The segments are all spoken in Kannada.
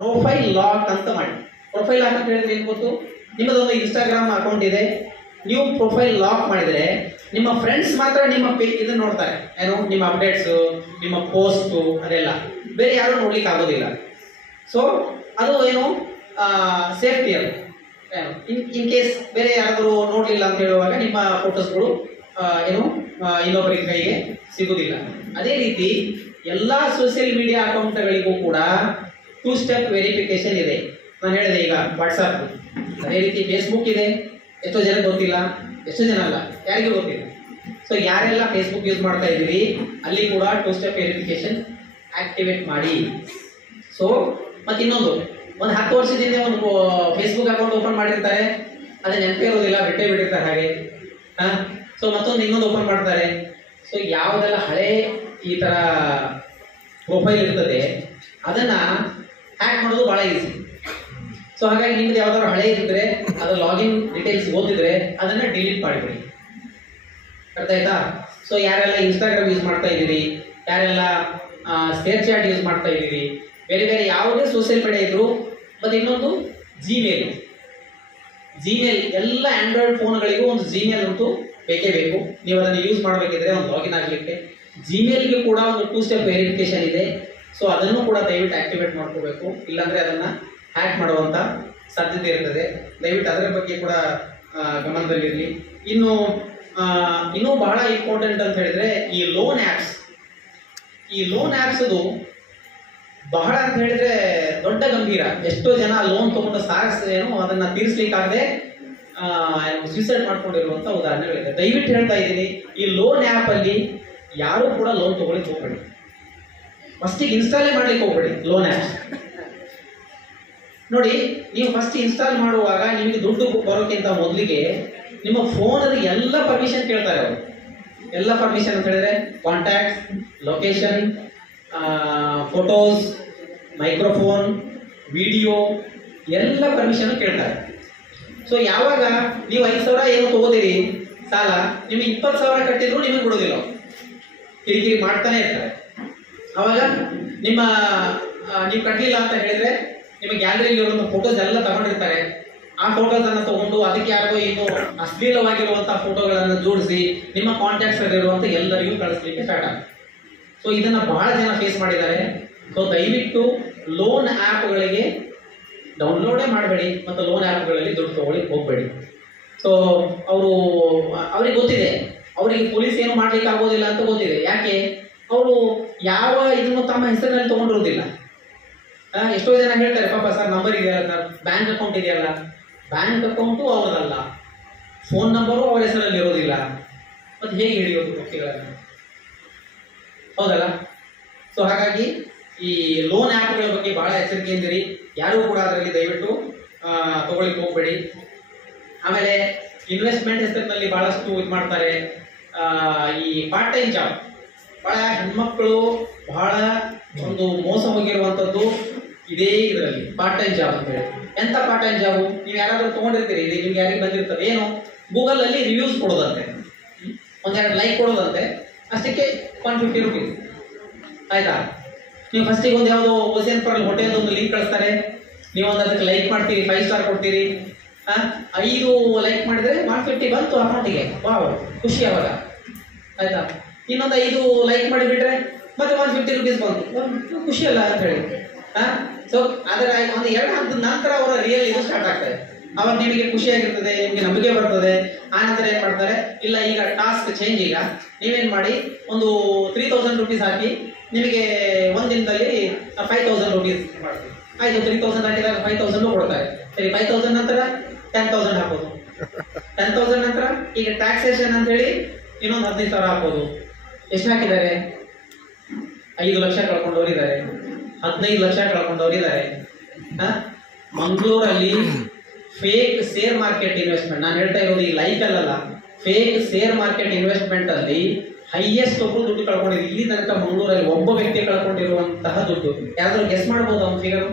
ಪ್ರೊಫೈಲ್ ಲಾಕ್ ಅಂತ ಮಾಡಿ. ಪ್ರೊಫೈಲ್ ಲಾಕ್ ಅಂತ ಹೇಳಿದ್ರೆ ಏನು ಗೊತ್ತು? ನಿಮ್ಮದೊಂದು ಇನ್ಸ್ಟಾಗ್ರಾಮ್ ಅಕೌಂಟ್ ಇದೆ, ನೀವು ಪ್ರೊಫೈಲ್ ಲಾಕ್ ಮಾಡಿದರೆ ನಿಮ್ಮ ಫ್ರೆಂಡ್ಸ್ ಮಾತ್ರ ನಿಮ್ಮ ಇದನ್ನ ನೋಡ್ತಾರೆ, ಏನು ನಿಮ್ಮ ಅಪ್ಡೇಟ್ಸ್, ನಿಮ್ಮ ಪೋಸ್ಟು ಅದೆಲ್ಲ, ಬೇರೆ ಯಾರು ನೋಡ್ಲಿಕ್ಕೆ ಆಗೋದಿಲ್ಲ. ಸೊ ಅದು ಏನು ಸೇಫ್ಟಿ ಅದು. ಇನ್ ಕೇಸ್ ಬೇರೆ ಯಾರಾದರೂ ನೋಡಲಿಲ್ಲ ಅಂತ ಹೇಳುವಾಗ ನಿಮ್ಮ ಫೋಟೋಸ್ಗಳು ಏನು ಇನ್ನೊಬ್ಬರಿಗೆ ಕೈಗೆ ಸಿಗುವುದಿಲ್ಲ. ಅದೇ ರೀತಿ ಎಲ್ಲ ಸೋಷಿಯಲ್ ಮೀಡಿಯಾ ಅಕೌಂಟ್ಗಳಿಗೂ ಕೂಡ 2 ಸ್ಟೆಪ್ ವೆರಿಫಿಕೇಶನ್ ಇದೆ. ನಾನು ಹೇಳಿದೆ ಈಗ ವಾಟ್ಸಪ್, ಅದೇ ರೀತಿ ಫೇಸ್ಬುಕ್ ಇದೆ. ಎಷ್ಟೋ ಜನ ಗೊತ್ತಿಲ್ಲ, ಎಷ್ಟೋ ಜನ ಅಲ್ಲ, ಯಾರಿಗೂ ಗೊತ್ತಿಲ್ಲ. ಸೊ ಯಾರೆಲ್ಲ ಫೇಸ್ಬುಕ್ ಯೂಸ್ ಮಾಡ್ತಾ ಇದ್ದೀರಿ ಅಲ್ಲಿ ಕೂಡ 2 ಸ್ಟೆಪ್ ವೆರಿಫಿಕೇಶನ್ ಆಕ್ಟಿವೇಟ್ ಮಾಡಿ. ಸೊ ಮತ್ತೆ ಇನ್ನೊಂದು, ಒಂದು 10 ವರ್ಷದಿಂದ ಒಂದು ಫೇಸ್ಬುಕ್ ಅಕೌಂಟ್ ಓಪನ್ ಮಾಡಿರ್ತಾರೆ, ಅದೇ ನೆನಪೇ ಇರೋದಿಲ್ಲ, ಬಿಟ್ಟೇ ಬಿಟ್ಟಿರ್ತಾರೆ ಹಾಗೆ. ಸೊ ಮತ್ತೊಂದು ಇನ್ನೊಂದು ಓಪನ್ ಮಾಡ್ತಾರೆ. ಸೊ ಯಾವುದೆಲ್ಲ ಹಳೆ ಈ ಥರ ಪ್ರೊಫೈಲ್ ಇರ್ತದೆ ಅದನ್ನ ಹ್ಯಾಕ್ ಮಾಡೋದು ಭಾಳ ಈಸಿ. ಸೊ ಹಾಗಾಗಿ ನಿಮ್ದು ಯಾವ್ದಾದ್ರು ಹಳೆ ಇದ್ರೆ ಅದು ಲಾಗಿನ್ ಡೀಟೇಲ್ಸ್ ಓದಿದ್ರೆ ಅದನ್ನ ಡಿಲೀಟ್ ಮಾಡಿಬಿಡಿ. ಅರ್ಥ ಆಯ್ತಾ? ಸೊ ಯಾರೆಲ್ಲ ಇನ್ಸ್ಟಾಗ್ರಾಮ್ ಯೂಸ್ ಮಾಡ್ತಾ ಇದ್ದೀರಿ, ಯಾರೆಲ್ಲ ಸ್ನೇಪ್ ಚಾಟ್ ಯೂಸ್ ಮಾಡ್ತಾ ಇದ್ದೀರಿ, ಬೇರೆ ಬೇರೆ ಯಾವುದೇ ಸೋಷಿಯಲ್ ಮೀಡಿಯಾ ಇದ್ರು, ಮತ್ತು ಇನ್ನೊಂದು ಜಿಮೇಲ್ ಎಲ್ಲ ಆಂಡ್ರಾಯ್ಡ್ ಫೋನ್ಗಳಿಗೂ ಒಂದು ಜಿಮೇಲ್ ಅಂತೂ ಬೇಕೇ ಬೇಕು. ನೀವು ಅದನ್ನು ಯೂಸ್ ಮಾಡಬೇಕಿದ್ರೆ ಒಂದು ಲಾಗಿನ್ ಆಗಲಿಕ್ಕೆ ಜಿಮೇಲ್ಗೆ ಕೂಡ ಒಂದು 2 ಸ್ಟೆಪ್ ವೆರಿಫಿಕೇಶನ್ ಇದೆ. ಸೊ ಅದನ್ನು ಕೂಡ ದಯವಿಟ್ಟು ಆಕ್ಟಿವೇಟ್ ಮಾಡ್ಕೋಬೇಕು, ಇಲ್ಲಾಂದರೆ ಅದನ್ನು ಹ್ಯಾಕ್ ಮಾಡುವಂಥ ಸಾಧ್ಯತೆ ಇರ್ತದೆ. ದಯವಿಟ್ಟು ಅದರ ಬಗ್ಗೆ ಕೂಡ ಗಮನದಲ್ಲಿರಲಿ. ಇನ್ನೂ ಬಹಳ ಇಂಪಾರ್ಟೆಂಟ್ ಅಂತ ಹೇಳಿದ್ರೆ ಈ ಲೋನ್ ಆ್ಯಪ್ಸ್ ಅದು ಬಹಳ ಅಂತ ಹೇಳಿದ್ರೆ ದೊಡ್ಡ ಗಂಭೀರ. ಎಷ್ಟೋ ಜನ ಲೋನ್ ತಗೊಂಡು ಏನು ಅದನ್ನು ತೀರಿಸ್ಲಿಕ್ಕಾಗದೆ ಸೂಸೈಡ್ ಮಾಡ್ಕೊಂಡಿರುವಂಥ ಉದಾಹರಣೆಗಳಿದೆ. ದಯವಿಟ್ಟು ಹೇಳ್ತಾ ಇದ್ದೀನಿ, ಈ ಲೋನ್ ಆ್ಯಪಲ್ಲಿ ಯಾರೂ ಕೂಡ ಲೋನ್ ತಗೊಳ್ಳಿಕ್ಕೆ ಹೋಗ್ಬೇಡಿ. ಫಸ್ಟಿಗೆ ಇನ್ಸ್ಟಾಲೇ ಮಾಡ್ಲಿಕ್ಕೆ ಹೋಗ್ಬೇಡಿ ಲೋನ್ ಆ್ಯಪ್ಸ್. ನೋಡಿ, ನೀವು ಫಸ್ಟ್ ಇನ್ಸ್ಟಾಲ್ ಮಾಡುವಾಗ ನಿಮಗೆ ದುಡ್ಡು ಬರೋಕ್ಕಿಂತ ಮೊದಲಿಗೆ ನಿಮ್ಮ ಫೋನದ ಎಲ್ಲ ಪರ್ಮಿಷನ್ ಕೇಳ್ತಾರೆ ಅವರು. ಎಲ್ಲ ಪರ್ಮಿಷನ್ ಅಂತ ಹೇಳಿದ್ರೆ contacts, location, photos, microphone, video ಎಲ್ಲ ಪರ್ಮಿಷನ್ ಕೇಳ್ತಾರೆ. ಸೊ ಯಾವಾಗ ನೀವು 5,000 ಏನೋ ತಗೋದಿರಿ ಸಾಲ, ನಿಮಗೆ 20,000 ಕಟ್ಟಿದ್ರು ನಿಮಗೆ ಕೊಡೋದಿಲ್ಲ, ಕಿರಿಕಿರಿ ಮಾಡ್ತಾನೆ ಇರ್ತಾರೆ. ಅವಾಗ ನೀವು ಕಟ್ಟಲಿಲ್ಲ ಅಂತ ಹೇಳಿದ್ರೆ ನಿಮ್ಮ ಗ್ಯಾಲರಿಯಲ್ಲಿ ಇರುವಂಥ ಫೋಟೋಸ್ ಎಲ್ಲ ತಗೊಂಡಿರ್ತಾರೆ. ಆ ಫೋಟೋಸನ್ನು ತಗೊಂಡು ಅದಕ್ಕೆ ಯಾರಿಗೋ ಇನ್ನು ಅಶ್ಲೀಲವಾಗಿರುವಂಥ ಫೋಟೋಗಳನ್ನು ಜೋಡಿಸಿ ನಿಮ್ಮ ಕಾಂಟ್ಯಾಕ್ಟ್ಸ್ ಇರುವಂಥ ಎಲ್ಲರಿಗೂ ಕಳಿಸ್ಲಿಕ್ಕೆ ಸ್ಟಾರ್ಟ್ ಆಗುತ್ತೆ. ಸೊ ಇದನ್ನು ಬಹಳ ಜನ ಫೇಸ್ ಮಾಡಿದ್ದಾರೆ. ಸೊ ದಯವಿಟ್ಟು ಲೋನ್ ಆ್ಯಪ್ಗಳಿಗೆ ಡೌನ್ಲೋಡೇ ಮಾಡಬೇಡಿ ಮತ್ತು ಲೋನ್ ಆ್ಯಪ್ಗಳಲ್ಲಿ ದುಡ್ಡು ತೊಗೊಳ್ಳಿಕ್ಕೆ ಹೋಗಬೇಡಿ. ಸೊ ಅವ್ರಿಗೆ ಗೊತ್ತಿದೆ, ಅವರಿಗೆ ಪೊಲೀಸ್ ಏನು ಮಾಡ್ಲಿಕ್ಕೆ ಆಗೋದಿಲ್ಲ ಅಂತ ಗೊತ್ತಿದೆ. ಯಾಕೆ? ಅವರು ಯಾವ ಇದನ್ನು ತಮ್ಮ ಹೆಸರಿನಲ್ಲಿ ತೊಗೊಂಡಿರೋದಿಲ್ಲ. ಎಷ್ಟೋ ಜನ ಹೇಳ್ತಾರೆ, ಪಾಪ ಸರ್ ನಂಬರ್ ಇದೆಯಲ್ಲ ಸರ್, ಬ್ಯಾಂಕ್ ಅಕೌಂಟ್ ಇದೆಯಲ್ಲ, ಬ್ಯಾಂಕ್ ಅಕೌಂಟು ಅವ್ರದಲ್ಲ, ಫೋನ್ ನಂಬರು ಅವ್ರ ಹೆಸರಲ್ಲಿ ಇರೋದಿಲ್ಲ, ಮತ್ತು ಹೇಗೆ ಹಿಡಿಯೋದು ವ್ಯಕ್ತಿಗಳನ್ನು? ಹೌದಲ್ಲ? ಸೊ ಹಾಗಾಗಿ ಈ ಲೋನ್ ಆ್ಯಪ್ಗಳ ಬಗ್ಗೆ ಬಹಳ ಎಚ್ಚರಿಕೆಯಿಂದಿರಿ. ಯಾರೂ ಕೂಡ ಅದರಲ್ಲಿ ದಯವಿಟ್ಟು ತಗೊಳ್ಳಿಕ್ಕೆ ಹೋಗಬೇಡಿ. ಆಮೇಲೆ ಇನ್ವೆಸ್ಟ್ಮೆಂಟ್ ಹೆಸರಿನಲ್ಲಿ ಬಹಳಷ್ಟು ಇದು ಮಾಡ್ತಾರೆ. ಈ ಪಾರ್ಟ್ ಟೈಮ್ ಜಾಬ್, ಬಹಳ ಹೆಣ್ಮಕ್ಳು ಬಹಳ ಒಂದು ಮೋಸ ಹೋಗಿರುವಂಥದ್ದು ಇದೇ ಇದರಲ್ಲಿ ಪಾರ್ಟ್ ಟೈಮ್ ಜಾಬ್ ಅಂತ ಹೇಳಿ. ಎಂಥ ಪಾರ್ಟ್ ಟೈಮ್ ಜಾಬು? ನೀವು ಯಾರಾದರೂ ತೊಗೊಂಡಿರ್ತೀರಿ, ಇದು ನಿಮ್ಗೆ ಯಾರಿಗೆ ಬಂದಿರ್ತದೆ, ಏನು ಗೂಗಲಲ್ಲಿ ರಿವ್ಯೂಸ್ ಕೊಡೋದಂತೆ, ಒಂದೆರಡು ಲೈಕ್ ಕೊಡೋದಂತೆ, ಅಷ್ಟಕ್ಕೆ 150 ರೂಪೀಸ್. ಆಯ್ತಾ? ನೀವು ಫಸ್ಟಿಗೆ ಒಂದು ಯಾವುದೋ ಓಸಿಯನ್ ಪರ್ಲ್ ಹೋಟೆಲ್ ಒಂದು ಲಿಂಕ್ ಕಳಿಸ್ತಾರೆ, ನೀವು ಒಂದು ಅದಕ್ಕೆ ಲೈಕ್ ಮಾಡ್ತೀರಿ, 5 ಸ್ಟಾರ್ ಕೊಡ್ತೀರಿ. 5 ಲೈಕ್ ಮಾಡಿದರೆ 150 ಬಂತು ಅಕೌಂಟಿಗೆ, ವಾವ್ ಖುಷಿ ಅವಾಗ. ಆಯ್ತಾ? ಇನ್ನೊಂದು 5 ಲೈಕ್ ಮಾಡಿಬಿಟ್ರೆ ಮತ್ತೆ 150 ರೂಪೀಸ್ ಬಂತು, ಖುಷಿ ಅಲ್ಲ ಅಂತ ಹೇಳಿ. ಸೊ ಅದರ ಒಂದು 2 ಹಂತದ ನಂತರ ಅವರ ರಿಯಲ್ ಇದು ಸ್ಟಾರ್ಟ್ ಆಗ್ತದೆ. ಅವಾಗ ನಿಮಗೆ ಖುಷಿಯಾಗಿರ್ತದೆ, ನಿಮಗೆ ನಂಬಿಕೆ ಬರ್ತದೆ. ಆ ನಂತರ ಏನು ಮಾಡ್ತಾರೆ, ಇಲ್ಲ ಈಗ ಟಾಸ್ಕ್ ಚೇಂಜ್, ಈಗ ನೀವೇನು ಮಾಡಿ ಒಂದು 3000 ರೂಪೀಸ್ ಹಾಕಿ, ನಿಮಗೆ ಒಂದಿನದಲ್ಲಿ 5000 ರೂಪೀಸ್ ಮಾಡ್ತೀವಿ. ಆಯಿತು, 3000 ಹಾಕಿದಾಗ 5000 ಕೊಡ್ತಾರೆ. ಸರಿ, 5000 ನಂತರ 10,000 ಹಾಕೋದು, 10,000 ನಂತರ ಈಗ ಟ್ಯಾಕ್ಸೇಷನ್ ಅಂತ ಹೇಳಿ ಇನ್ನೊಂದು 15,000 ಹಾಕೋದು. ಎಷ್ಟು ಹಾಕಿದ್ದಾರೆ? 5 ಲಕ್ಷ ಕಳ್ಕೊಂಡವರಿದ್ದಾರೆ, 15 ಲಕ್ಷ ಕಳ್ಕೊಂಡವರಿದ್ದಾರೆ. ಮಂಗಳೂರಲ್ಲಿ ಫೇಕ್ ಶೇರ್ ಮಾರ್ಕೆಟ್ ಇನ್ವೆಸ್ಟ್ಮೆಂಟ್, ನಾನು ಹೇಳ್ತಾ ಇರೋದು ಈ ಲೈಕ್ ಅಲ್ಲ, ಫೇಕ್ ಶೇರ್ ಮಾರ್ಕೆಟ್ ಇನ್ವೆಸ್ಟ್ಮೆಂಟ್ ಅಲ್ಲಿ ಹೈಯೆಸ್ಟ್ ಒಬ್ಬರು ದುಡ್ಡು ಕಳ್ಕೊಂಡಿದ್ರು. ಇಲ್ಲಿ ತನಕ ಮಂಗಳೂರಲ್ಲಿ ಒಬ್ಬ ವ್ಯಕ್ತಿ ಕಳ್ಕೊಂಡಿರುವಂತಹ ದುಡ್ಡು ಯಾವ್ದಾದ್ರು ಗೆಸ್ ಮಾಡ್ಬೋದು? ಅವ್ನ ಫಿಗರ್,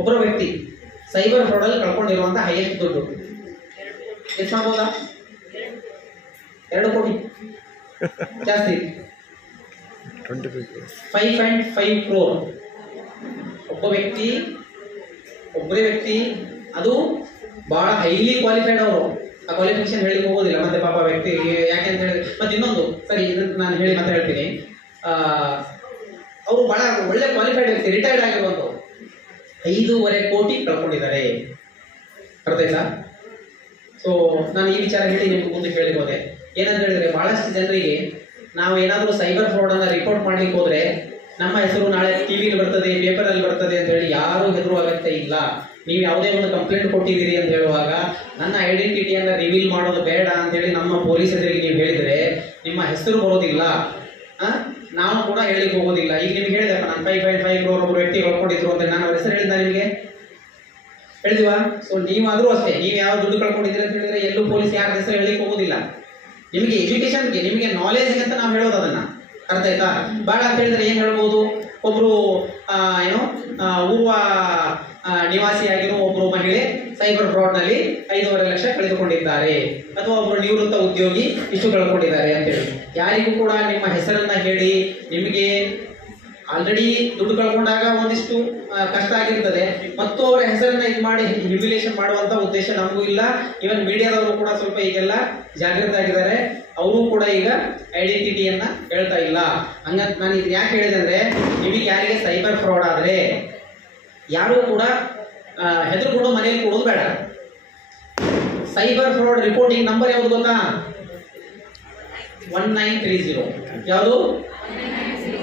ಒಬ್ಬರ ವ್ಯಕ್ತಿ ಸೈಬರ್ ಫ್ರಾಡಲ್ಲಿ ಕಳ್ಕೊಂಡಿರುವಂತಹ ಹೈಯೆಸ್ಟ್ ದುಡ್ಡು ಗೆಸ್ ಮಾಡ್ಬೋದಾ? 2 ಕೋಟಿ ಜಾಸ್ತಿ, 5.5 crore. ಒಬ್ಬರೇ ವ್ಯಕ್ತಿ ಅದು ಬಹಳ ಹೈಲಿ ಕ್ವಾಲಿಫೈಡ್ ಅವರು, ಆ ಕ್ವಾಲಿಫಿಕೇಶನ್ ಹೇಳಿ ಹೋಗೋದಿಲ್ಲ ಮತ್ತೆ ಪಾಪ ವ್ಯಕ್ತಿ. ಯಾಕೆಂತ ಹೇಳಿದ್ರೆ ಮತ್ತೆ ಇನ್ನೊಂದು ಸರಿ ನಾನು ಹೇಳಿ ಮತ್ತೆ ಹೇಳ್ತೀನಿ. ಅವರು ಬಹಳ ಒಳ್ಳೆ ಕ್ವಾಲಿಫೈಡ್ ವ್ಯಕ್ತಿ, ರಿಟೈರ್ಡ್ ಆಗಿರುವಂಥವ್ರು 5.5 ಕೋಟಿ ಕಳ್ಕೊಂಡಿದ್ದಾರೆ. ಅರ್ಥಾಯ್ತಾ? ಸೊ ನಾನು ಈ ವಿಚಾರ ಹೇಳಿ ನಿಮ್ಗೆ ಮುಂದೆ ಹೇಳಿಬೋದೆ. ಏನಂತ ಹೇಳಿದ್ರೆ ಬಹಳಷ್ಟು ಜನರಿಗೆ ನಾವು ಏನಾದರೂ ಸೈಬರ್ ಫ್ರಾಡ್ ಅನ್ನ ರಿಪೋರ್ಟ್ ಮಾಡ್ಲಿಕ್ಕೆ ಹೋದ್ರೆ ನಮ್ಮ ಹೆಸರು ನಾಳೆ ಟಿವಿಲಿ ಬರ್ತದೆ, ಪೇಪರಲ್ಲಿ ಬರ್ತದೆ ಅಂತ ಹೇಳಿ ಯಾರೂ ಹೆದರುವ ಅಗತ್ಯ ಇಲ್ಲ. ನೀವು ಯಾವುದೇ ಒಂದು ಕಂಪ್ಲೇಂಟ್ ಕೊಟ್ಟಿದ್ದೀರಿ ಅಂತ ಹೇಳುವಾಗ ನನ್ನ ಐಡೆಂಟಿಟಿಯನ್ನು ರಿವೀಲ್ ಮಾಡೋದು ಬೇಡ ಅಂತ ಹೇಳಿ ನಮ್ಮ ಪೊಲೀಸ್ ಎದುರಿಗೆ ನೀವು ಹೇಳಿದ್ರೆ ನಿಮ್ಮ ಹೆಸರು ಬರೋದಿಲ್ಲ, ನಾವು ಕೂಡ ಹೇಳಿಕ್ಕೆ ಹೋಗೋದಿಲ್ಲ. ಈಗ ನಿಮ್ಗೆ ಹೇಳಿದೆಪ್ಪ ನಾನು 5.5 crore ಒಬ್ಬರು ವ್ಯಕ್ತಿ ಕಳ್ಕೊಂಡಿದ್ರು ಅಂತ ನಾನು ಅವ್ರ ಹೆಸರು ಹೇಳಿದ್ದ ನಿಮಗೆ ಹೇಳಿದಿವಾ? ಸೊ ನೀವಾದ್ರೂ ಅಷ್ಟೇ, ನೀವು ಯಾವ ದುಡ್ಡು ಕಳ್ಕೊಂಡಿದ್ದೀರಿ ಅಂತ ಹೇಳಿದ್ರೆ ಎಲ್ಲೂ ಪೊಲೀಸ್ ಯಾರ ಹೆಸರು ಹೇಳಿಕ್ಕೆ ಹೋಗೋದಿಲ್ಲ. ನಿಮಗೆ ಎಜುಕೇಶನ್ಗೆ ನಿಮಗೆ ನಾಲೆಜ್ಗೆ ಅಂತ ನಾವು ಹೇಳೋದು ಅದನ್ನ. ಅರ್ಥ ಆಯ್ತಾ? ಬಾಳ ಅಂತ ಹೇಳಿದ್ರೆ ಏನ್ ಹೇಳ್ಬೋದು, ಒಬ್ರು ಏನೋ ಊರ್ವ ನಿವಾಸಿಯಾಗಿರೋ ಒಬ್ರು ಮಹಿಳೆ ಸೈಬರ್ ಫ್ರಾಡ್ ನಲ್ಲಿ 5.5 ಲಕ್ಷ ಕಳೆದುಕೊಂಡಿದ್ದಾರೆ, ಅಥವಾ ಒಬ್ರು ನಿವೃತ್ತ ಉದ್ಯೋಗಿ ಇಷ್ಟು ಕಳ್ಕೊಂಡಿದ್ದಾರೆ ಅಂತ ಹೇಳಿ ಯಾರಿಗೂ ಕೂಡ ನಿಮ್ಮ ಹೆಸರನ್ನ ಹೇಳಿ ನಿಮಗೆ ಆಲ್ರೆಡಿ ದುಡ್ಡು ಕಳ್ಕೊಂಡಾಗ ಒಂದಿಷ್ಟು ಕಷ್ಟ ಆಗಿರ್ತದೆ, ಮತ್ತು ಅವರ ಹೆಸರನ್ನ ಇದು ಮಾಡಿ ರಿವ್ಯುಲೇಷನ್ ಮಾಡುವಂತ ಉದ್ದೇಶ ನಮಗೂ ಇಲ್ಲ. ಇವನ್ ಮೀಡಿಯಾದವರು ಕೂಡ ಸ್ವಲ್ಪ ಈಗೆಲ್ಲ ಜಾಗೃತ ಆಗಿದ್ದಾರೆ, ಅವರು ಕೂಡ ಈಗ ಐಡೆಂಟಿಟಿಯನ್ನ ಹೇಳ್ತಾ ಇಲ್ಲ. ಹಂಗಂತ ನಾನು ಇದು ಯಾಕೆ ಹೇಳಿದೆ ಅಂದ್ರೆ, ನಿಮಗೆ ಯಾರಿಗೆ ಸೈಬರ್ ಫ್ರಾಡ್ ಆದ್ರೆ ಯಾರು ಕೂಡ ಹೆದರ್ಕೊಂಡು ಮನೆಯಲ್ಲಿ ಕೊಡೋದು ಬೇಡ. ಸೈಬರ್ ಫ್ರಾಡ್ ರಿಪೋರ್ಟಿಂಗ್ ನಂಬರ್ ಯಾವುದು ಗೊತ್ತಾ? 1930. ಯಾವುದು?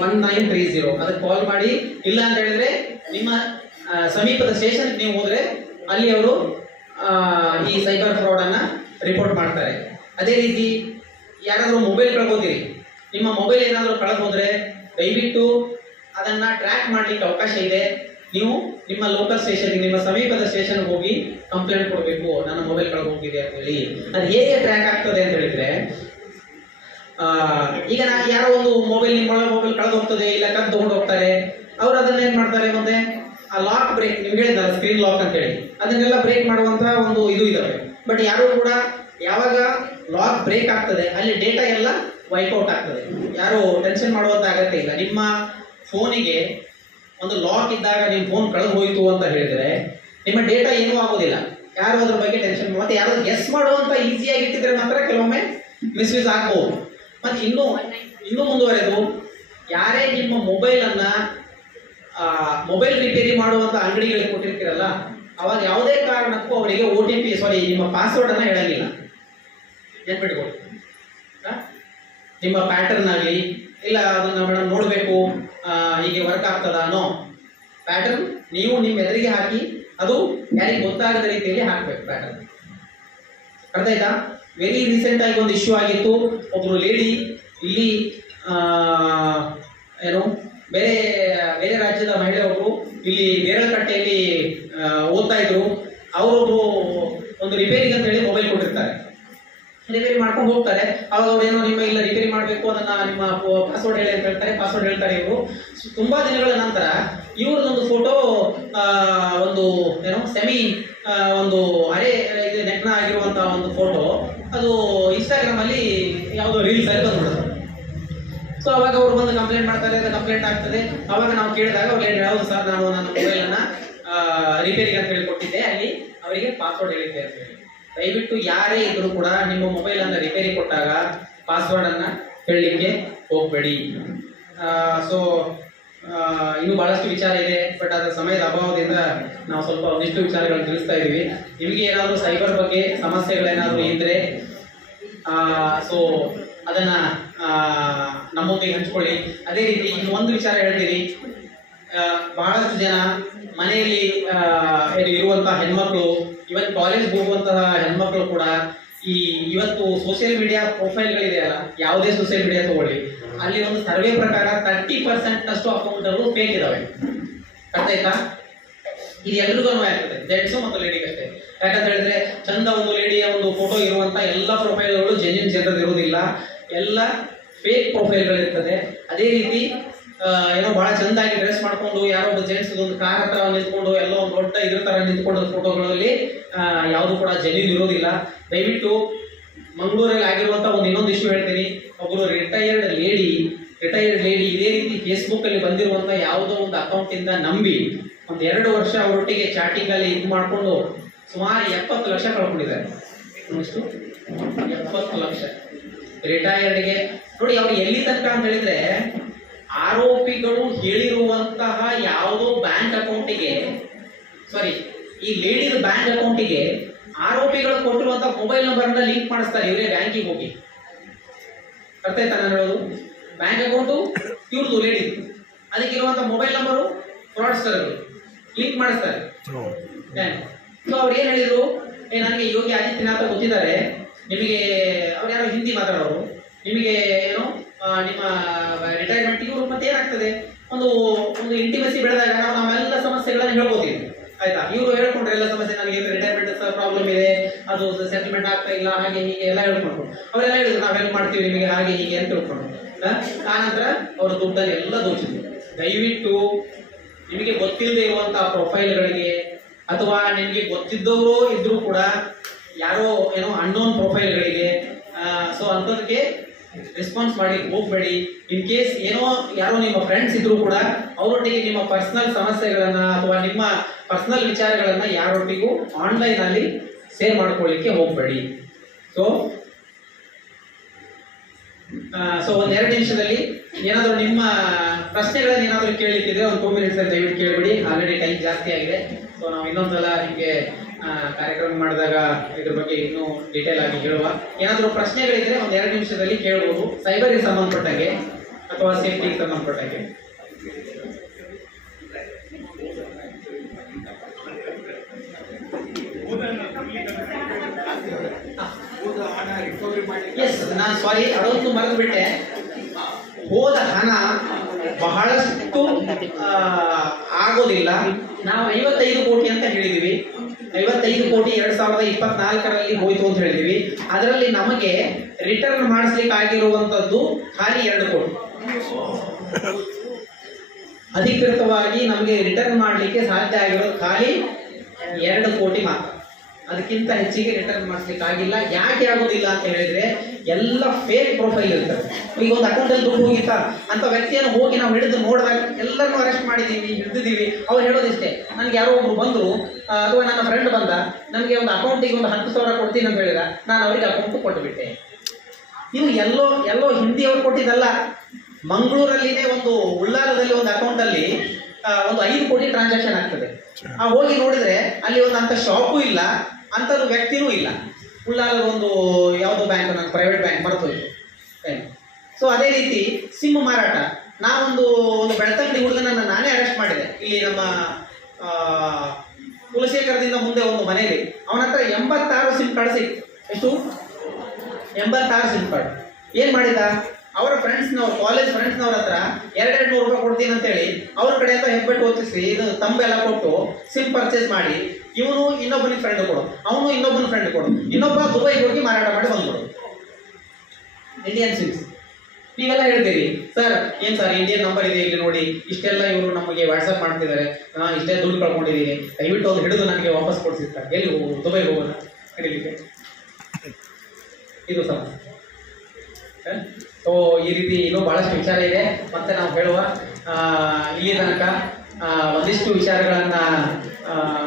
1930. ಅದಕ್ಕೆ ಕಾಲ್ ಮಾಡಿ. ಇಲ್ಲ ಅಂತ ಹೇಳಿದ್ರೆ ನಿಮ್ಮ ಸಮೀಪದ ಸ್ಟೇಷನ್ ನೀವು ಹೋದ್ರೆ ಅಲ್ಲಿ ಅವರು ಈ ಸೈಬರ್ ಫ್ರಾಡ್ ಅನ್ನ ರಿಪೋರ್ಟ್ ಮಾಡ್ತಾರೆ. ಅದೇ ರೀತಿ ಯಾರಾದ್ರೂ ಮೊಬೈಲ್ ಕಳ್ಕೋತೀರಿ, ನಿಮ್ಮ ಮೊಬೈಲ್ ಏನಾದರೂ ಕಳೆದು ಹೋದ್ರೆ ದಯವಿಟ್ಟು ಅದನ್ನ ಟ್ರ್ಯಾಕ್ ಮಾಡ್ಲಿಕ್ಕೆ ಅವಕಾಶ ಇದೆ. ನೀವು ನಿಮ್ಮ ಲೋಕಲ್ ಸ್ಟೇಷನ್, ನಿಮ್ಮ ಸಮೀಪದ ಸ್ಟೇಷನ್ ಹೋಗಿ ಕಂಪ್ಲೇಂಟ್ ಕೊಡಬೇಕು, ನನ್ನ ಮೊಬೈಲ್ ಕಳೆದು ಹೋಗಿದೆ ಅಂತ ಹೇಳಿ. ಅದು ಹೇಗೆ ಟ್ರ್ಯಾಕ್ ಆಗ್ತದೆ ಅಂತ ಹೇಳಿದ್ರೆ, ಈಗ ಯಾರೋ ಒಂದು ಮೊಬೈಲ್, ನಿಮ್ಮ ಮೊಬೈಲ್ ಕಳೆದು ಹೋಗ್ತದೆ ಇಲ್ಲ ಕದ್ದು ತಗೊಂಡು ಹೋಗ್ತಾರೆ, ಅವ್ರು ಅದನ್ನ ಏನ್ ಮಾಡ್ತಾರೆ, ಮತ್ತೆ ಆ ಲಾಕ್ ಬ್ರೇಕ್, ನಿಮ್ಗೆ ಹೇಳಿದಲ್ಲ ಸ್ಕ್ರೀನ್ ಲಾಕ್ ಅಂತ ಹೇಳಿ, ಅದನ್ನೆಲ್ಲ ಬ್ರೇಕ್ ಮಾಡುವಂತ ಒಂದು ಇದು ಇದಾವೆ. ಬಟ್ ಯಾರು ಕೂಡ ಯಾವಾಗ ಲಾಕ್ ಬ್ರೇಕ್ ಆಗ್ತದೆ ಅಲ್ಲಿ ಡೇಟಾ ಎಲ್ಲ ವೈಪ್ಔಟ್ ಆಗ್ತದೆ. ಯಾರು ಟೆನ್ಷನ್ ಮಾಡುವಂತ ಅಗತ್ಯ ಇಲ್ಲ. ನಿಮ್ಮ ಫೋನಿಗೆ ಒಂದು ಲಾಕ್ ಇದ್ದಾಗ ನಿಮ್ಮ ಫೋನ್ ಕಳೆದು ಹೋಯಿತು ಅಂತ ಹೇಳಿದ್ರೆ ನಿಮ್ಮ ಡೇಟಾ ಏನೂ ಆಗೋದಿಲ್ಲ. ಯಾರು ಅದ್ರ ಬಗ್ಗೆ ಟೆನ್ಷನ್, ಮತ್ತೆ ಯಾರು ಗೆಸ್ ಮಾಡುವಂತ ಈಸಿಯಾಗಿ ಇಟ್ಟಿದ್ರೆ ಮಾತ್ರ ಕೆಲವೊಮ್ಮೆ ಮಿಸ್ಯೂಸ್ ಆಗ್ಬಹುದು. ಮತ್ತೆ ಇನ್ನೂ ಮುಂದುವರೆದು ಯಾರೇ ನಿಮ್ಮ ಮೊಬೈಲ್ ಅನ್ನ ಮೊಬೈಲ್ ರಿಪೇರಿ ಮಾಡುವಂತ ಅಂಗಡಿಗಳಿಗೆ ಕೊಟ್ಟಿರ್ತೀರಲ್ಲ, ಅವಾಗ ಯಾವುದೇ ಕಾರಣಕ್ಕೂ ಅವರಿಗೆ OTP ನಿಮ್ಮ ಪಾಸ್ವರ್ಡ್ ಅನ್ನ ಹೇಳಂಗಿಲ್ಲ. ನೆನ್ಪಿಟ್ಕೊಳ್ಳಿ. ನಿಮ್ಮ ಪ್ಯಾಟರ್ನ್ ಆಗಲಿ ಇಲ್ಲ ಅದನ್ನ ಮೇಡಮ್ ನೋಡಬೇಕು ಹೀಗೆ ವರ್ಕ್ ಆಗ್ತದ ಅನ್ನೋ ಪ್ಯಾಟರ್ನ್ ನೀವು ನಿಮ್ಮ ಎದುರಿಗೆ ಹಾಕಿ ಅದು ಯಾರಿಗೆ ಗೊತ್ತಾಗದ ರೀತಿಯಲ್ಲಿ ಹಾಕ್ಬೇಕು ಪ್ಯಾಟರ್ನ್. ಅರ್ಥ ಆಯ್ತಾ? ವೆರಿ ರೀಸೆಂಟ್ ಆಗಿ ಒಂದು ಇಶ್ಯೂ ಆಗಿತ್ತು. ಒಬ್ರು ಲೇಡಿ ಇಲ್ಲಿ ಏನು ಬೇರೆ ರಾಜ್ಯದ ಮಹಿಳೆ ಒಬ್ರು ಇಲ್ಲಿ ಬೇರಳಕಟ್ಟೆಯಲ್ಲಿ ಓದ್ತಾ ಇದ್ರು. ಅವರೊಬ್ರು ಒಂದು ರಿಪೇರಿಗೆ ಅಂತ ಹೇಳಿ ಮೊಬೈಲ್ ಕೊಟ್ಟಿರ್ತಾರೆ, ರಿಪೇರಿ ಮಾಡ್ಕೊಂಡು ಹೋಗ್ತಾರೆ. ಅವಾಗ ಅವ್ರು ಏನೋ ನಿಮ್ಮ ಇಲ್ಲ ರಿಪೇರಿ ಮಾಡಬೇಕು, ಅದನ್ನ ನಿಮ್ಮ ಪಾಸ್ವರ್ಡ್ ಹೇಳಿ ಅಂತ ಹೇಳ್ತಾರೆ. ಪಾಸ್ವರ್ಡ್ ಹೇಳ್ತಾರೆ ಇವರು. ತುಂಬಾ ದಿನಗಳ ನಂತರ ಇವ್ರದೊಂದು ಫೋಟೋ ಒಂದು ಏನೋ ಸೆಮಿ ಒಂದು ಅರೆ ಇದು ನೆಗ್ನ ಆಗಿರುವಂತಹ ಒಂದು ಫೋಟೋ ಅದು ಇನ್ಸ್ಟಾಗ್ರಾಮ್ ಅಲ್ಲಿ ಯಾವುದೋ ರೀಲ್ಸ್ ಅಲ್ಲಿ ಬಂದ್ಬಿಡುತ್ತೆ. ಸೊ ಅವಾಗ ಅವ್ರು ಬಂದು ಕಂಪ್ಲೇಂಟ್ ಮಾಡ್ತಾರೆ, ಕಂಪ್ಲೇಂಟ್ ಆಗ್ತದೆ. ಅವಾಗ ನಾವು ಕೇಳಿದಾಗ ಅವ್ರು ಏನು ಹೇಳೋದು, ಸರ್ ನಾನು ನನ್ನ ಮೊಬೈಲ್ ಅನ್ನ ರಿಪೇರಿಗೆ ಅಂತ ಹೇಳಿ ಕೊಟ್ಟಿದ್ದೆ, ಅಲ್ಲಿ ಅವರಿಗೆ ಪಾಸ್ವರ್ಡ್ ಹೇಳಿದ್ದೆ ಅಂತ ಹೇಳಿ. ದಯವಿಟ್ಟು ಯಾರೇ ಇದ್ರು ಕೂಡ ನಿಮ್ಮ ಮೊಬೈಲ್ ಅನ್ನ ರಿಪೇರಿ ಕೊಟ್ಟಾಗ ಪಾಸ್ವರ್ಡ್ ಅನ್ನ ಹೇಳಲಿಕ್ಕೆ ಹೋಗಬೇಡಿ. ಸೊ ಇನ್ನೂ ಬಹಳಷ್ಟು ವಿಚಾರ ಇದೆ, ಬಟ್ ಅದರ ಸಮಯದ ಅಭಾವದಿಂದ ನಾವು ಸ್ವಲ್ಪ ಒಂದಿಷ್ಟು ವಿಚಾರಗಳನ್ನು ತಿಳಿಸ್ತಾ ಇದ್ದೀವಿ. ನಿಮಗೆ ಏನಾದರೂ ಸೈಬರ್ ಬಗ್ಗೆ ಸಮಸ್ಯೆಗಳೇನಾದರೂ ಇದ್ರೆ ಸೊ ಅದನ್ನ ನಮ್ಮೊಂದಿಗೆ ಹಂಚ್ಕೊಳ್ಳಿ. ಅದೇ ರೀತಿ ಇನ್ನೊಂದು ವಿಚಾರ ಹೇಳ್ತೀನಿ. ಬಹಳಷ್ಟು ಜನ ಮನೆಯಲ್ಲಿ ಇರುವಂತಹ ಹೆಣ್ಮಕ್ಳು, ಇವನ್ ಕಾಲೇಜ್ ಹೋಗುವಂತಹ ಹೆಣ್ಮಕ್ಳು ಕೂಡ ಇವತ್ತು ಸೋಷಿಯಲ್ ಮೀಡಿಯಾ ಪ್ರೊಫೈಲ್ಗಳಿದೆಯಲ್ಲ, ಯಾವುದೇ ಸೋಷಿಯಲ್ ಮೀಡಿಯಾ ತಗೊಳ್ಳಿ, ಅಲ್ಲಿ ಒಂದು ಸರ್ವೆ ಪ್ರಕಾರ 30% ಅಷ್ಟು ಅಕೌಂಟ್ಗಳು ಫೇಕ್ ಇದಾವೆ. ಅರ್ಥ ಆಯ್ತಾ? ಇದು ಎಲ್ರಿಗೂ ಆಗ್ತದೆ, ಜೆಂಟ್ಸು ಮತ್ತು ಲೇಡಿಗೆ ಅಷ್ಟೇ. ಯಾಕಂತ ಹೇಳಿದ್ರೆ ಚಂದ ಒಂದು ಲೇಡಿಯ ಒಂದು ಫೋಟೋ ಇರುವಂತ ಎಲ್ಲ ಪ್ರೊಫೈಲ್ಗಳು ಜೆನ್ಯೂನ್ ಜನರದ್ದು ಇರುವುದಿಲ್ಲ, ಎಲ್ಲ ಫೇಕ್ ಪ್ರೊಫೈಲ್ಗಳಿರ್ತದೆ. ಅದೇ ರೀತಿ ಏನೋ ಬಹಳ ಚಂದಾಗಿ ಡ್ರೆಸ್ ಮಾಡ್ಕೊಂಡು ಯಾರೋ ಒಬ್ಬ ಜೆಂಟ್ಸ್ ಒಂದು ಕಾರ್ ಹತ್ರ ನಿಂತ್ಕೊಂಡು ಎಲ್ಲೋ ಒಂದು ದೊಡ್ಡ ಇದ್ರ ತರ ನಿಂತ್ಕೊಂಡು ಫೋಟೋಗಳಲ್ಲಿ ಯಾವುದು ಕೂಡ ಜೆನ್ಯೂನ್ ಇರೋದಿಲ್ಲ. ದಯವಿಟ್ಟು ಮಂಗಳೂರಲ್ಲಿ ಆಗಿರುವಂತ ಇನ್ನೊಂದು ಇಶ್ಯೂ ಹೇಳ್ತೀನಿ. ಒಬ್ಬರು ರಿಟೈರ್ಡ್ ಲೇಡಿ ಇದೇ ರೀತಿ ಫೇಸ್ಬುಕ್ ಅಲ್ಲಿ ಬಂದಿರುವಂತ ಯಾವುದೋ ಒಂದು ಅಕೌಂಟ್ ಇಂದ ನಂಬಿ ಒಂದು 2 ವರ್ಷ ಅವರೊಟ್ಟಿಗೆ ಚಾಟಿಂಗ್ ಅಲ್ಲಿ ಇದು ಮಾಡಿಕೊಂಡು ಸುಮಾರು 70 ಲಕ್ಷ ಕಳ್ಕೊಂಡಿದ್ದಾರೆ. ಎಷ್ಟು? 70 ಲಕ್ಷ. ರಿಟೈರ್ಡ್ಗೆ ನೋಡಿ ಅವ್ರು ಎಲ್ಲಿ ತನಕ ಅಂತ ಹೇಳಿದ್ರೆ, ಆರೋಪಿಗಳು ಹೇಳಿರುವಂತಹ ಯಾವುದೋ ಬ್ಯಾಂಕ್ ಅಕೌಂಟಿಗೆ, ಸಾರಿ ಈ ಲೇಡಿದ ಬ್ಯಾಂಕ್ ಅಕೌಂಟಿಗೆ ಆರೋಪಿಗಳು ಕೊಟ್ಟಿರುವಂತಹ ಮೊಬೈಲ್ ನಂಬರ್ನ ಲಿಂಕ್ ಮಾಡಿಸ್ತಾರೆ ಇವರೇ ಬ್ಯಾಂಕಿಗೆ ಹೋಗಿ. ಅರ್ಥ ಆಯ್ತಾ ನಾನು ಹೇಳೋದು? ಬ್ಯಾಂಕ್ ಅಕೌಂಟು ಇವ್ರದ್ದು ಲೇಡಿದು, ಅದಕ್ಕಿರುವಂತಹ ಮೊಬೈಲ್ ನಂಬರು ಫ್ರಾಡ್ಸ್ಟರ್ಗಳು ಲಿಂಕ್ ಮಾಡಿಸ್ತಾರೆ. ಸೊ ಅವ್ರು ಏನ್ ಹೇಳಿದ್ರು, ನನಗೆ ಯೋಗಿ ಆದಿತ್ಯನಾಥ ಗೊತ್ತಿದ್ದಾರೆ, ನಿಮಗೆ ಅವ್ರು ಯಾರೋ ಹಿಂದಿ ಮಾತಾಡೋರು, ನಿಮಗೆ ಏನು ನಿಮ್ಮ ರಿಟೈರ್ಮೆಂಟ್ ಇವರು ಮತ್ತೆ ಏನಾಗ್ತದೆ, ಒಂದು ಇಂಟಿಮೆಸಿ ಬೆಳೆದಾಗ ನಾವು ನಮ್ಮೆಲ್ಲ ಸಮಸ್ಯೆಗಳನ್ನ ಹೇಳ್ಬೋದಿಲ್ಲ. ಆಯ್ತಾ? ಇವರು ಹೇಳ್ಕೊಂಡ್ರೆ ಎಲ್ಲ ಸಮಸ್ಯೆ, ನನಗೆ ರಿಟೈರ್ಮೆಂಟ್ ಪ್ರಾಬ್ಲಮ್ ಇದೆ, ಅದು ಸೆಟಲ್ಮೆಂಟ್ ಆಗ್ತಾ ಇಲ್ಲ, ಹಾಗೆ ಹೀಗೆ ಎಲ್ಲ ಹೇಳ್ಕೊಂಡ್ರು. ಅವರೆಲ್ಲ ಹೇಳಿದ್ರು ನಾವು ಹೆಲ್ಪ್ ಮಾಡ್ತೀವಿ ನಿಮಗೆ ಹಾಗೆ ಹೀಗೆ ಅಂತ ಹೇಳ್ಕೊಂಡು. ಆ ನಂತರ ಅವರ ದುಡ್ಡಲ್ಲಿ ಎಲ್ಲ ದೋಚಿದ್ರು. ದಯವಿಟ್ಟು ನಿಮಗೆ ಗೊತ್ತಿಲ್ಲದೆ ಇರುವಂತಹ ಪ್ರೊಫೈಲ್ಗಳಿಗೆ ಅಥವಾ ನಿಮಗೆ ಗೊತ್ತಿದ್ದವರು ಇದ್ರೂ ಕೂಡ ಯಾರೋ ಏನೋ ಅನ್ನೋನ್ ಪ್ರೊಫೈಲ್ಗಳಿಗೆ ಸೊ ಅಂಥದಕ್ಕೆ ರೆಸ್ಪಾನ್ಸ್ ಮಾಡಿ ಹೋಗ್ಬೇಡಿ. ಇನ್ ಕೇಸ್ ಏನೋ ಯಾರೋ ನಿಮ್ಮ ಫ್ರೆಂಡ್ಸ್ ಇದ್ರೂ ಕೂಡ ಅವರೊಟ್ಟಿಗೆ ನಿಮ್ಮ ಪರ್ಸನಲ್ ಸಮಸ್ಯೆಗಳನ್ನ ಅಥವಾ ನಿಮ್ಮ ಪರ್ಸನಲ್ ವಿಚಾರಗಳನ್ನ ಯಾರೊಟ್ಟಿಗೂ ಆನ್ಲೈನ್ ಅಲ್ಲಿ ಶೇರ್ ಮಾಡ್ಕೊಳ್ಳಿಕ್ಕೆ ಹೋಗ್ಬೇಡಿ. ಸೊ ಒಂದು 2 ನಿಮಿಷದಲ್ಲಿ ಏನಾದರೂ ನಿಮ್ಮ ಪ್ರಶ್ನೆಗಳನ್ನ ಏನಾದರೂ ಕೇಳಲಿಕ್ಕಿದ್ರೆ ಒಂದು 2 ಮಿನಿಟ್ಸ್ ದಯವಿಟ್ಟು ಕೇಳಬೇಡಿ. ಆಲ್ರೆಡಿ ಟೈಮ್ ಜಾಸ್ತಿ ಆಗಿದೆ. ಸೊ ನಾವು ಇನ್ನೊಂದ್ಸಲ ನಿಮಗೆ ಕಾರ್ಯಕ್ರಮ ಮಾಡಿದಾಗ ಇದ್ರ ಬಗ್ಗೆ ಇನ್ನೂ ಡೀಟೇಲ್ ಆಗಿ ಹೇಳುವ. ಏನಾದರೂ ಪ್ರಶ್ನೆಗಳಿದ್ರೆ ಒಂದು 2 ನಿಮಿಷದಲ್ಲಿ ಕೇಳಬಹುದು, ಸೈಬರ್ಗೆ ಸಂಬಂಧಪಟ್ಟಾಗೆ ಅಥವಾ ಸೇಫ್ಟಿಗೆ ಸಂಬಂಧಪಟ್ಟಾಗೆ. ಎಸ್, ನಾನು ಸಾರಿ ಅದೊಂದು ಮರೆತು ಬಿಟ್ಟೆ. ಹೋದ ಹಣ ಬಹಳಷ್ಟು ಆಗೋದಿಲ್ಲ. ನಾವು 55 ಕೋಟಿ ಅಂತ ಹೇಳಿದೀವಿ. 55 ಕೋಟಿ 2024ರಲ್ಲಿ ಹೋಯ್ತು ಅಂತ ಹೇಳಿದೀವಿ. ಅದರಲ್ಲಿ ನಮಗೆ ರಿಟರ್ನ್ ಮಾಡಿಸ್ಲಿಕ್ಕೆ ಆಗಿರುವಂತದ್ದು ಖಾಲಿ 2 ಕೋಟಿ. ಅಧಿಕೃತವಾಗಿ ನಮಗೆ ರಿಟರ್ನ್ ಮಾಡಲಿಕ್ಕೆ ಸಾಧ್ಯ ಆಗಿರೋದು ಖಾಲಿ 2 ಕೋಟಿ ಮಾತ್ರ. ಅದಕ್ಕಿಂತ ಹೆಚ್ಚಿಗೆ ರಿಟರ್ನ್ ಮಾಡಿಸ್ಲಿಕ್ಕೆ ಆಗಿಲ್ಲ. ಯಾಕೆ ಆಗೋದಿಲ್ಲ ಅಂತ ಹೇಳಿದ್ರೆ ಎಲ್ಲ ಫೇಕ್ ಪ್ರೊಫೈಲ್ ಇರ್ತದೆ. ಈಗ ಒಂದು ಅಕೌಂಟಲ್ಲಿ ದುಡ್ಡು ಹೋಗಿತ್ತಾ ಅಂತ ವ್ಯಕ್ತಿಯನ್ನು ಹೋಗಿ ನಾವು ಹಿಡಿದು ನೋಡಿದಾಗ ಎಲ್ಲರನ್ನೂ ಅರೆಸ್ಟ್ ಮಾಡಿದ್ದೀವಿ, ಹಿಡಿದಿದ್ದೀವಿ. ಅವ್ರು ಹೇಳೋದಿಷ್ಟೇ, ನನಗೆ ಯಾರೋ ಒಬ್ರು ಬಂದರು ಅಥವಾ ನನ್ನ ಫ್ರೆಂಡ್ ಬಂದ, ನನಗೆ ಒಂದು ಅಕೌಂಟಿಗೆ ಒಂದು 10,000 ಕೊಡ್ತೀನಿ ಅಂತ ಹೇಳಿದ, ನಾನು ಅವರಿಗೆ ಅಕೌಂಟ್ ಕೊಟ್ಟುಬಿಟ್ಟೆ. ಇದು ಎಲ್ಲೋ ಹಿಂದಿಯವರು ಕೊಟ್ಟಿದ್ದಲ್ಲ. ಮಂಗಳೂರಲ್ಲಿನೇ ಒಂದು ಉಳ್ಳಾಲದಲ್ಲಿ ಒಂದು ಅಕೌಂಟಲ್ಲಿ ಒಂದು 5 ಕೋಟಿ ಟ್ರಾನ್ಸಾಕ್ಷನ್ ಆಗ್ತದೆ. ಹೋಗಿ ನೋಡಿದ್ರೆ ಅಲ್ಲಿ ಒಂದು ಅಂತ ಶಾಪು ಇಲ್ಲ, ಅಂಥದ್ದು ವ್ಯಕ್ತಿನೂ ಇಲ್ಲ. ಉಳ್ಳಾಲದ ಒಂದು ಯಾವುದೋ ಬ್ಯಾಂಕ್, ನಾನು ಪ್ರೈವೇಟ್ ಬ್ಯಾಂಕ್ ಮರೆತೋಯ್ತು. ಸೊ ಅದೇ ರೀತಿ ಸಿಮ್ ಮಾರಾಟ. ನಾವೊಂದು ಬೆಳ್ತಂಗಡಿ ಹುಡುಗನನ್ನು ನಾನೇ ಅರೆಸ್ಟ್ ಮಾಡಿದೆ. ಇಲ್ಲಿ ನಮ್ಮ ಕುಲಶೇಖರದಿಂದ ಮುಂದೆ ಒಂದು ಮನೆಯಲ್ಲಿ ಅವನ ಹತ್ರ 86 ಸಿಮ್ ಕಾರ್ಡ್ ಸಿಕ್ತು. ಎಷ್ಟು? 86 ಸಿಮ್ ಕಾರ್ಡ್. ಏನ್ ಮಾಡಿದ? ಅವರ ಫ್ರೆಂಡ್ಸ್ನವ್ರು, ಕಾಲೇಜ್ ಫ್ರೆಂಡ್ಸ್ನವ್ರ ಹತ್ರ 200 ರೂಪಾಯಿ ಕೊಡ್ತೀನಿ ಅಂತೇಳಿ ಅವ್ರ ಕಡೆಯಿಂದ ಹೆಬ್ಬೆಟ್ಟು ಓದಿಸಿ ಇದು ತಂಬೆಲ್ಲ ಕೊಟ್ಟು ಸಿಮ್ ಪರ್ಚೇಸ್ ಮಾಡಿ, ಇವನು ಇನ್ನೊಬ್ಬನಿಗೆ ಫ್ರೆಂಡ್ ಕೊಡು, ಅವನು ಇನ್ನೊಬ್ಬನ ಫ್ರೆಂಡ್ ಕೊಡು, ಇನ್ನೊಬ್ಬ ದುಬೈಗೆ ಹೋಗಿ ಮಾರಾಟ ಮಾಡಿ ಬಂದ್ಬಿಡು. Indian Sims. ನೀವೆಲ್ಲ ಹೇಳ್ತೀರಿ, ಸರ್ ಏನ್ ಸರ್ ಇಂಡಿಯನ್ ನಂಬರ್ ಇದೆ ಇಲ್ಲಿ ನೋಡಿ, ಇಷ್ಟೆಲ್ಲ ಇವರು ನಮಗೆ ವಾಟ್ಸಪ್ ಮಾಡ್ತಿದ್ದಾರೆ, ಇಷ್ಟೇ ದುಡ್ಡು ಕಳ್ಕೊಂಡಿದ್ದೀನಿ, ದಯವಿಟ್ಟು ಅವ್ರು ಹಿಡಿದು ನನಗೆ ವಾಪಸ್ ಕೊಡ್ಸಿರ್ತಾರೆ. ಎಲ್ಲಿ ಹೋಗೋದು? ದುಬೈಗೆ ಹೋಗೋಣ ಹಿಡಿಲಿಕ್ಕೆ. ಇದು ಸಮಸ್ಯೆ. ಸೊ ಈ ರೀತಿ ಇನ್ನೂ ಬಹಳಷ್ಟು ವಿಚಾರ ಇದೆ. ಮತ್ತೆ ನಾವು ಹೇಳುವ ಇಲ್ಲಿ ತನಕ ಒಂದಿಷ್ಟು ವಿಚಾರಗಳನ್ನ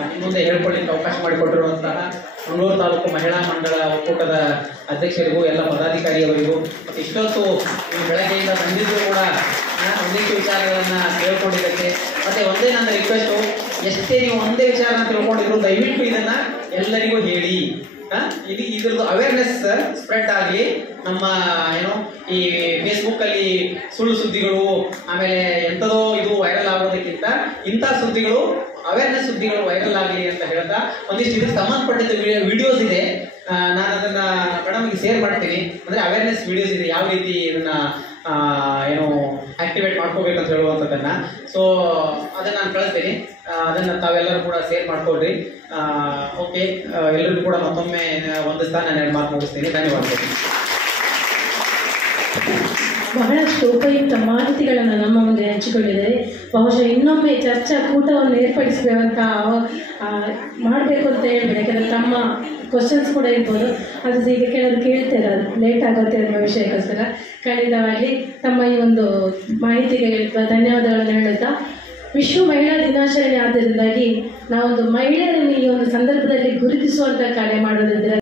ನಿಮ್ಮ ಮುಂದೆ ಹೇಳ್ಕೊಳ್ಳಿಕ್ಕೆ ಅವಕಾಶ ಮಾಡಿಕೊಟ್ಟಿರುವಂತಹ ಮಂಗಳೂರು ತಾಲೂಕು ಮಹಿಳಾ ಮಂಡಳ ಒಕ್ಕೂಟದ ಅಧ್ಯಕ್ಷರಿಗೂ ಎಲ್ಲ ಪದಾಧಿಕಾರಿಯವರಿಗೂ ಮತ್ತು ಇಷ್ಟೊತ್ತು ನೀವು ಬೆಳಗ್ಗೆಯಿಂದ ಬಂದಿದ್ರು ಕೂಡ ಒಂದಿಷ್ಟು ವಿಚಾರಗಳನ್ನ ಕೇಳ್ಕೊಂಡಿದ್ದಕ್ಕೆ, ಮತ್ತೆ ಒಂದೇ ನನ್ನ ರಿಕ್ವೆಸ್ಟು, ಎಷ್ಟೇ ನೀವು ಒಂದೇ ವಿಚಾರ ತಿಳ್ಕೊಂಡಿದ್ರು ದಯವಿಟ್ಟು ಇದನ್ನ ಎಲ್ಲರಿಗೂ ಹೇಳಿ. ಇದ್ರದ್ದು ಅವೇರ್ನೆಸ್ ಸ್ಪ್ರೆಡ್ ಆಗಲಿ. ನಮ್ಮ ಏನೋ ಈ ಫೇಸ್ಬುಕ್ ಅಲ್ಲಿ ಸುಳ್ಳು ಸುದ್ದಿಗಳು, ಆಮೇಲೆ ಎಂಥದೋ ಇದು ವೈರಲ್ ಆಗೋದಕ್ಕಿಂತ ಇಂಥ ಸುದ್ದಿಗಳು, ಅವೇರ್ನೆಸ್ ಸುದ್ದಿಗಳು ವೈರಲ್ ಆಗಲಿ ಅಂತ ಹೇಳ್ತಾ ಒಂದಿಷ್ಟು ಇದಕ್ಕೆ ಸಂಬಂಧಪಟ್ಟಿದ್ದ ವಿಡಿಯೋಸ್ ಇದೆ. ನಾನು ಅದನ್ನ ಮೇಡಮ್ಗೆ ಶೇರ್ ಮಾಡ್ತೀನಿ. ಅಂದ್ರೆ ಅವೇರ್ನೆಸ್ ವಿಡಿಯೋಸ್ ಇದೆ, ಯಾವ ರೀತಿ ಇದನ್ನ ಏನು ಆಕ್ಟಿವೇಟ್ ಮಾಡ್ಕೋಬೇಕಂತ ಹೇಳುವಂಥದ್ದನ್ನ. ಸೊ ಅದನ್ನ ನಾನು ಕಳಿಸ್ತೀನಿ, ಅದನ್ನ ತಾವೆಲ್ಲರೂ ಕೂಡ ಶೇರ್ ಮಾಡ್ಕೊಳ್ರಿ. ಓಕೆ, ಎಲ್ಲರಿಗೂ ಕೂಡ ಮತ್ತೊಮ್ಮೆ ಒಂದಿಸ್ತಾ ನಾನು 2 ಮಾತು ಮುಗಿಸ್ತೀನಿ. ಧನ್ಯವಾದಗಳು. ಬಹಳಷ್ಟು ಉಪಯುಕ್ತ ಮಾಹಿತಿಗಳನ್ನು ನಮ್ಮ ಮುಂದೆ ಹಂಚಿಕೊಂಡಿದ್ದಾರೆ. ಬಹುಶಃ ಇನ್ನೊಮ್ಮೆ ಚರ್ಚಾ ಕೂಟವನ್ನು ಏರ್ಪಡಿಸಬೇಕಂತ ಮಾಡಬೇಕು ಅಂತ ಹೇಳ್ಬೇಡಿ. ಯಾಕಂದರೆ ತಮ್ಮ ಕ್ವಶನ್ಸ್ ಕೂಡ ಇರ್ಬೋದು, ಅದು ಈಗ ಕೆಲವರು ಕೇಳ್ತಾರೆ, ಅದು ಲೇಟ್ ಆಗುತ್ತೆ ಅನ್ನೋ ವಿಷಯಕ್ಕೋಸ್ಕರ ಖಂಡಿತವಾಗಿ ತಮ್ಮ ಈ ಒಂದು ಮಾಹಿತಿಗೆ ಧನ್ಯವಾದಗಳನ್ನು ಹೇಳುತ್ತಾ ವಿಶ್ವ ಮಹಿಳಾ ದಿನಾಚರಣೆ ಆದ್ದರಿಂದಾಗಿ ನಾವೊಂದು ಮಹಿಳೆಯರನ್ನು ಈ ಒಂದು ಸಂದರ್ಭದಲ್ಲಿ ಗುರುತಿಸುವಂಥ ಕಾರ್ಯ ಮಾಡೋದಿದ್ರೆ